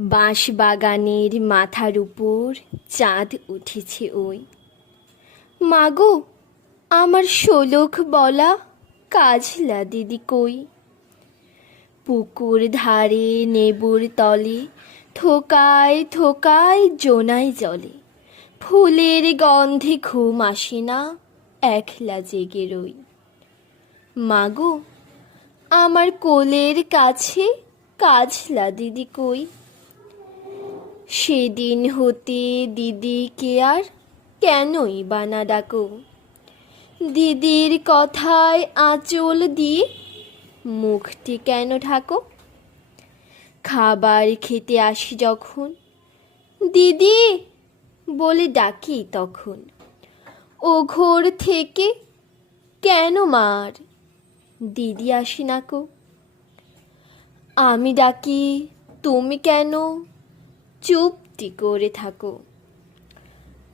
বাঁশবাগানের মাথার উপর চাঁদ উঠেছে ওই। মাগো, আমার শোলক বলা কাজলা দিদি কই? পুকুর ধারে নেবুর তলে থোকায় থোকায় জোনায় জলে, ফুলের গন্ধে ঘুম আসে না, একলা জেগে রই। মাগো, আমার কোলের কাছে কাজলা দিদি কই? সেদিন হতে দিদিকে আর কেনই বা না ডাকো? দিদির কথায় আঁচল দিয়ে মুখটি কেন ঢাকো? খাবার খেতে আসি যখন দিদি বলে ডাকি তখন, ও ঘর থেকে কেন মার দিদি আসি না কো? আমি ডাকি তুমি কেন চুপটি করে থাকো?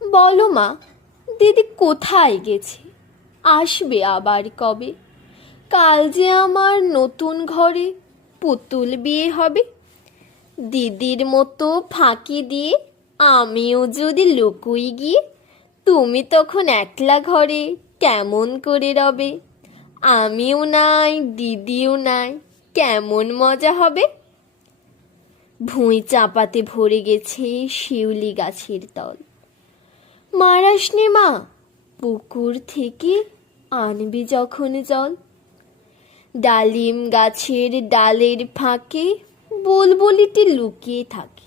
বলো মা, দিদি কোথায় গেছে, আসবে আবার কবে? কাল যে আমার নতুন ঘরে পুতুল বিয়ে হবে। দিদির মতো ফাঁকি দিয়ে আমিও যদি লুকুই গিয়ে, তুমি তখন একলা ঘরে কেমন করে রবে? আমিও নাই দিদিও নাই, কেমন মজা হবে? ভুঁই চাপাতে ভরে গেছে শিউলি গাছের তল। মারাসনি মা, পুকুর থেকে আনবি যখন জল। ডালিম গাছের ডালের ফাঁকে বুলবুলিটি লুকিয়ে থাকে,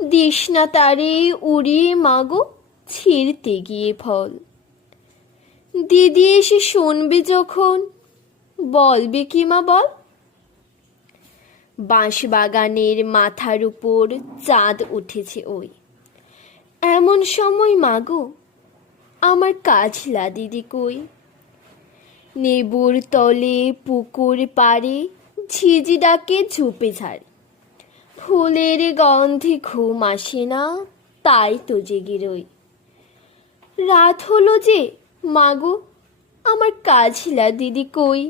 দিস না তারে উড়িয়ে মাগো ছিঁড়তে গিয়ে ফল। দিদি এসে শুনবে যখন বলবে কি মা বল? বাঁশবাগানের মাথার উপর চাঁদ উঠেছে ওই। এমন সময় মাগো, আমার কাজলা দিদি কই? নেবুর তলে পুকুর পাড়ে ঝিঝি ডাকে ঝুপে ঝাড়ে, ফুলের গন্ধে ঘুম আসে না, তাই তো জেগে রই। রাত হলো যে মাগো, আমার কাজলা দিদি কই?